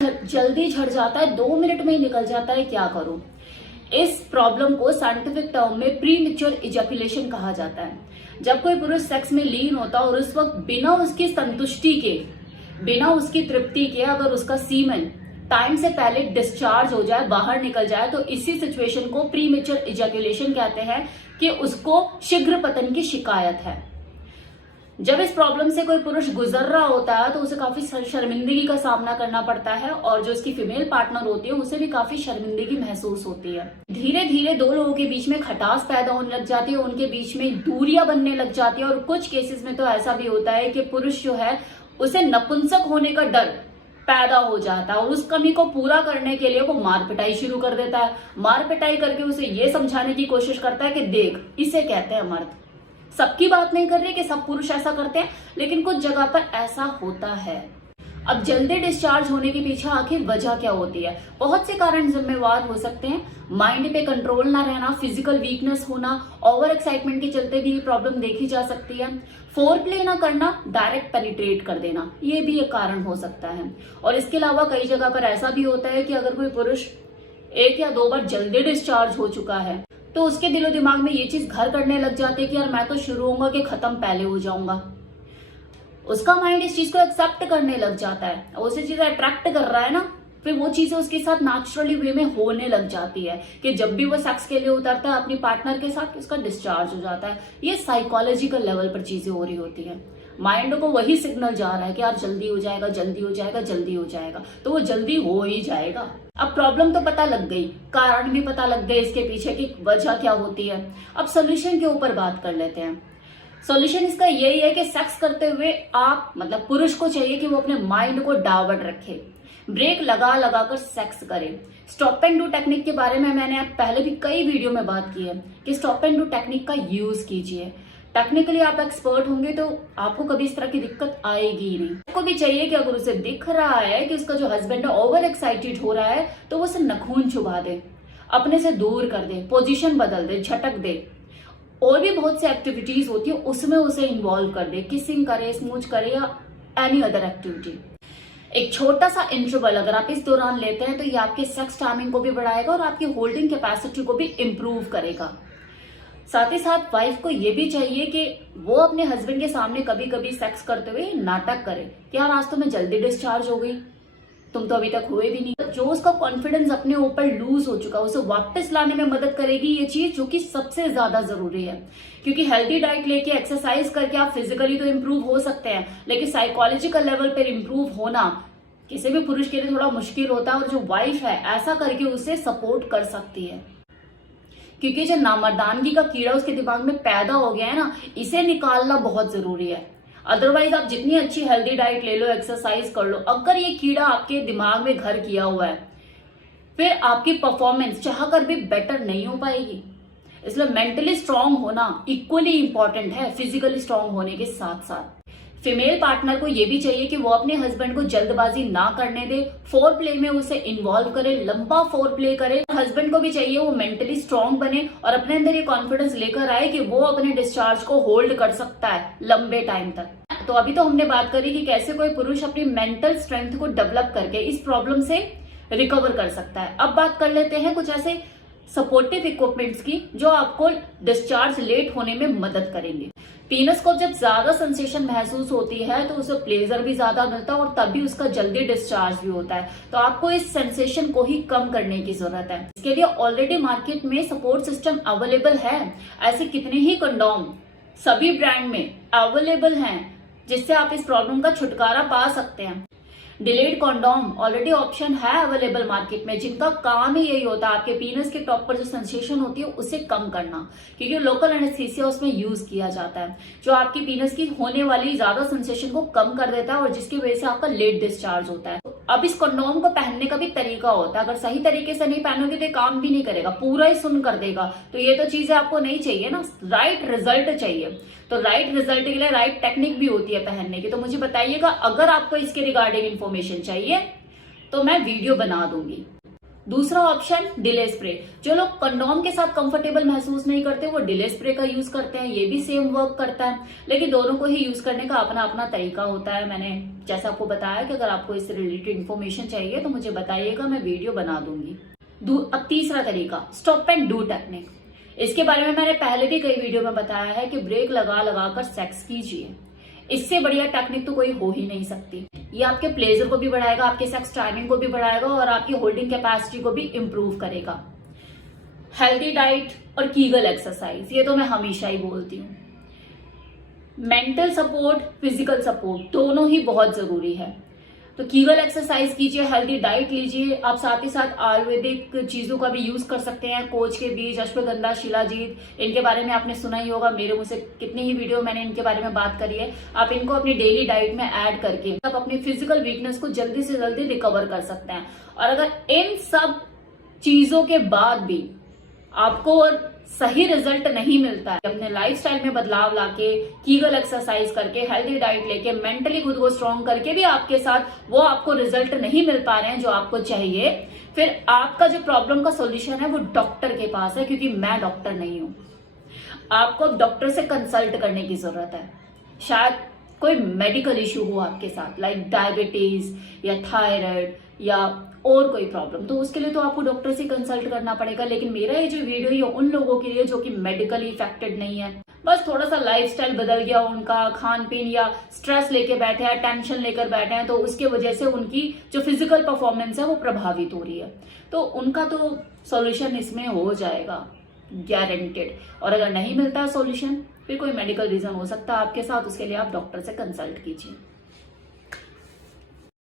जल्दी झड़ जाता है, 2 मिनट में ही निकल जाता है, क्या करूं। इस प्रॉब्लम को साइंटिफिक टर्म में प्रीमेच्योर इजैकुलेशन कहा जाता है। जब कोई पुरुष सेक्स में लीन होता है और उस वक्त बिना उसकी संतुष्टि के, बिना उसकी तृप्ति के अगर उसका सीमेन टाइम से पहले डिस्चार्ज हो जाए, बाहर निकल जाए, तो इसी सिचुएशन को प्रीमेच्योर इजैकुलेशन कहते हैं कि उसको शीघ्र पतन की शिकायत है। जब इस प्रॉब्लम से कोई पुरुष गुजर रहा होता है तो उसे काफी शर्मिंदगी का सामना करना पड़ता है और जो उसकी फीमेल पार्टनर होती है उसे भी काफी शर्मिंदगी महसूस होती है। धीरे धीरे दो लोगों के बीच में खटास पैदा होने लग जाती है, उनके बीच में दूरियां बनने लग जाती है और कुछ केसेस में तो ऐसा भी होता है कि पुरुष जो है उसे नपुंसक होने का डर पैदा हो जाता है और उस कमी को पूरा करने के लिए वो मार पिटाई शुरू कर देता है। मार पिटाई करके उसे ये समझाने की कोशिश करता है कि देख, इसे कहते हैं मर्द। सबकी बात नहीं कर रही कि सब पुरुष ऐसा करते हैं, लेकिन कुछ जगह पर ऐसा होता है। अब जल्दी डिस्चार्ज होने के पीछे आखिर वजह क्या होती है? बहुत से कारण जिम्मेवार हो सकते हैं। माइंड पे कंट्रोल ना रहना, फिजिकल वीकनेस होना, ओवर एक्साइटमेंट के चलते भी ये प्रॉब्लम देखी जा सकती है। फोर प्ले ना करना, डायरेक्ट पेनिट्रेट कर देना, ये भी एक कारण हो सकता है। और इसके अलावा कई जगह पर ऐसा भी होता है कि अगर कोई पुरुष 1 या 2 बार जल्दी डिस्चार्ज हो चुका है तो उसके दिलो दिमाग में ये चीज घर करने लग जाती है कि यार मैं तो शुरू होऊंगा कि खत्म पहले हो जाऊंगा। उसका माइंड इस चीज को एक्सेप्ट करने लग जाता है, उसे चीज अट्रैक्ट कर रहा है ना, फिर वो चीजें उसके साथ नेचुरली वे में होने लग जाती है कि जब भी वो सेक्स के लिए उतरता है अपनी पार्टनर के साथ उसका डिस्चार्ज हो जाता है। ये साइकोलॉजिकल लेवल पर चीजें हो रही होती है। माइंड को वही सिग्नल जा रहा है कि यार जल्दी हो जाएगा, जल्दी हो जाएगा, जल्दी हो जाएगा, तो वो जल्दी हो ही जाएगा। अब प्रॉब्लम तो पता लग गई, कारण भी पता लग गए इसके पीछे की वजह क्या होती है। अब सोल्यूशन के ऊपर बात कर लेते हैं। सोल्यूशन इसका यही है कि सेक्स करते हुए आप मतलब पुरुष को चाहिए कि वो अपने माइंड को डाइवर्ट रखे, ब्रेक लगा लगा कर सेक्स करे। स्टॉप एंड डू टेक्निक के बारे में मैंने पहले भी कई वीडियो में बात की है कि स्टॉप एंड डू टेक्निक का यूज कीजिए। टेक्निकली आप एक्सपर्ट होंगे तो आपको कभी इस तरह की दिक्कत आएगी ही नहीं। आपको भी चाहिए कि अगर उसे दिख रहा है कि उसका जो हस्बैंड है ओवर एक्साइटेड हो रहा है तो वो उसे नखून चुबा दे, अपने से दूर कर दे, पोजीशन बदल दे, झटक दे। और भी बहुत सी एक्टिविटीज होती है उसमें उसे इन्वॉल्व कर दे, किसिंग करे, स्मूच करे या एनी अदर एक्टिविटी। एक छोटा सा इंटरवल अगर आप इस दौरान लेते हैं तो ये आपके सेक्स टाइमिंग को भी बढ़ाएगा और आपकी होल्डिंग कैपेसिटी को भी इम्प्रूव करेगा। साथ ही साथ वाइफ को ये भी चाहिए कि वो अपने हस्बैंड के सामने कभी कभी सेक्स करते हुए नाटक करे कि यार आज तो मैं जल्दी डिस्चार्ज हो गई, तुम तो अभी तक हुए भी नहीं। जो उसका कॉन्फिडेंस अपने ऊपर लूज हो चुका उसे वापस लाने में मदद करेगी ये चीज, जो कि सबसे ज्यादा जरूरी है। क्योंकि हेल्दी डाइट लेके एक्सरसाइज करके आप फिजिकली तो इम्प्रूव हो सकते हैं, लेकिन साइकोलॉजिकल लेवल पर इम्प्रूव होना किसी भी पुरुष के लिए थोड़ा मुश्किल होता है और जो वाइफ है ऐसा करके उसे सपोर्ट कर सकती है। क्योंकि जो नामर्दानगी का कीड़ा उसके दिमाग में पैदा हो गया है ना, इसे निकालना बहुत जरूरी है। अदरवाइज आप जितनी अच्छी हेल्दी डाइट ले लो, एक्सरसाइज कर लो, अगर ये कीड़ा आपके दिमाग में घर किया हुआ है फिर आपकी परफॉर्मेंस चाहकर भी बेटर नहीं हो पाएगी। इसलिए मेंटली स्ट्रांग होना इक्वली इंपॉर्टेंट है फिजिकली स्ट्रांग होने के साथ साथ। फीमेल पार्टनर को यह भी चाहिए कि वो अपने हस्बैंड को जल्दबाजी ना करने दे, फोर प्ले में उसे इन्वॉल्व करे, लंबा फोर प्ले करे। हस्बैंड को भी चाहिए वो मेंटली स्ट्रांग बने और अपने अंदर ये कॉन्फिडेंस लेकर आए कि वो अपने डिस्चार्ज को होल्ड कर सकता है लंबे टाइम तक। तो अभी तो हमने बात करी कि कैसे कोई पुरुष अपनी मेंटल स्ट्रेंथ को डेवलप करके इस प्रॉब्लम से रिकवर कर सकता है। अब बात कर लेते हैं कुछ ऐसे सपोर्टिव इक्विपमेंट्स की जो आपको डिस्चार्ज लेट होने में मदद करेंगे। पीनस को जब ज्यादा सेंसेशन महसूस होती है तो उसे प्लेजर भी ज्यादा मिलता है और तभी उसका जल्दी डिस्चार्ज भी होता है। तो आपको इस सेंसेशन को ही कम करने की जरूरत है। इसके लिए ऑलरेडी मार्केट में सपोर्ट सिस्टम अवेलेबल है। ऐसे कितने ही कंडोम सभी ब्रांड में अवेलेबल हैं जिससे आप इस प्रॉब्लम का छुटकारा पा सकते हैं। डिलेड कॉन्डोम ऑलरेडी ऑप्शन है अवेलेबल मार्केट में, जिनका काम ही यही होता है आपके पीनस के टॉप पर जो सेंसेशन होती है उसे कम करना। क्योंकि लोकल एनेस्थीसिया उसमें यूज किया जाता है जो आपकी पीनस की होने वाली ज्यादा सेंसेशन को कम कर देता है और जिसकी वजह से आपका लेट डिस्चार्ज होता है। अब इस कंडोम को पहनने का भी तरीका होता है, अगर सही तरीके से नहीं पहनोगे तो काम भी नहीं करेगा, पूरा ही सुन कर देगा। तो ये तो चीजें आपको नहीं चाहिए ना, राइट रिजल्ट चाहिए। तो राइट रिजल्ट के लिए राइट टेक्निक भी होती है पहनने की। तो मुझे बताइएगा, अगर आपको इसके रिगार्डिंग इन्फॉर्मेशन चाहिए तो मैं वीडियो बना दूंगी। दूसरा ऑप्शन डिले स्प्रे। जो लोग कंडोम के साथ कंफर्टेबल महसूस नहीं करते वो डिले स्प्रे का यूज करते हैं, ये भी सेम वर्क करता है, लेकिन दोनों को ही यूज करने का अपना अपना तरीका होता है। मैंने जैसा आपको बताया कि अगर आपको इससे रिलेटेड इन्फॉर्मेशन चाहिए तो मुझे बताइएगा, मैं वीडियो बना दूंगी। अब तीसरा तरीका स्टॉप एंड डू टेक्निक। इसके बारे में मैंने पहले भी कई वीडियो में बताया है कि ब्रेक लगा लगा कर सेक्स कीजिए। इससे बढ़िया टेक्निक तो कोई हो ही नहीं सकती। ये आपके प्लेजर को भी बढ़ाएगा, आपके सेक्स टाइमिंग को भी बढ़ाएगा और आपकी होल्डिंग कैपेसिटी को भी इंप्रूव करेगा। हेल्दी डाइट और कीगल एक्सरसाइज, ये तो मैं हमेशा ही बोलती हूँ। मेंटल सपोर्ट, फिजिकल सपोर्ट दोनों ही बहुत जरूरी है। तो कीगल एक्सरसाइज कीजिए, हेल्दी डाइट लीजिए। आप साथ ही साथ आयुर्वेदिक चीजों का भी यूज कर सकते हैं। कोच के बीज, अश्वगंधा, शिलाजीत, इनके बारे में आपने सुना ही होगा। मेरे मुंह से कितनी ही वीडियो मैंने इनके बारे में बात करी है। आप इनको अपनी डेली डाइट में ऐड करके आप अपनी फिजिकल वीकनेस को जल्दी से जल्दी रिकवर कर सकते हैं। और अगर इन सब चीजों के बाद भी आपको सही रिजल्ट नहीं मिलता है, अपने लाइफस्टाइल में बदलाव लाके, कीगल एक्सरसाइज करके, हेल्दी डाइट लेके, मेंटली खुद को स्ट्रॉन्ग करके भी आपके साथ वो आपको रिजल्ट नहीं मिल पा रहे हैं जो आपको चाहिए, फिर आपका जो प्रॉब्लम का सॉल्यूशन है वो डॉक्टर के पास है, क्योंकि मैं डॉक्टर नहीं हूं। आपको अब डॉक्टर से कंसल्ट करने की जरूरत है। शायद कोई मेडिकल इश्यू हो आपके साथ, लाइक डायबिटीज या थायराइड या और कोई प्रॉब्लम, तो उसके लिए तो आपको डॉक्टर से कंसल्ट करना पड़ेगा। लेकिन मेरा ये जो वीडियो है उन लोगों के लिए जो कि मेडिकली इफेक्टेड नहीं है, बस थोड़ा सा लाइफस्टाइल बदल गया उनका, खान पीन या स्ट्रेस लेके बैठे हैं, टेंशन लेकर बैठे हैं, तो उसके वजह से उनकी जो फिजिकल परफॉर्मेंस है वो प्रभावित हो रही है, तो उनका तो सॉल्यूशन इसमें हो जाएगा गारंटेड। और अगर नहीं मिलता है सॉल्यूशन, फिर कोई मेडिकल रीजन हो सकता है आपके साथ, उसके लिए आप डॉक्टर से कंसल्ट कीजिए।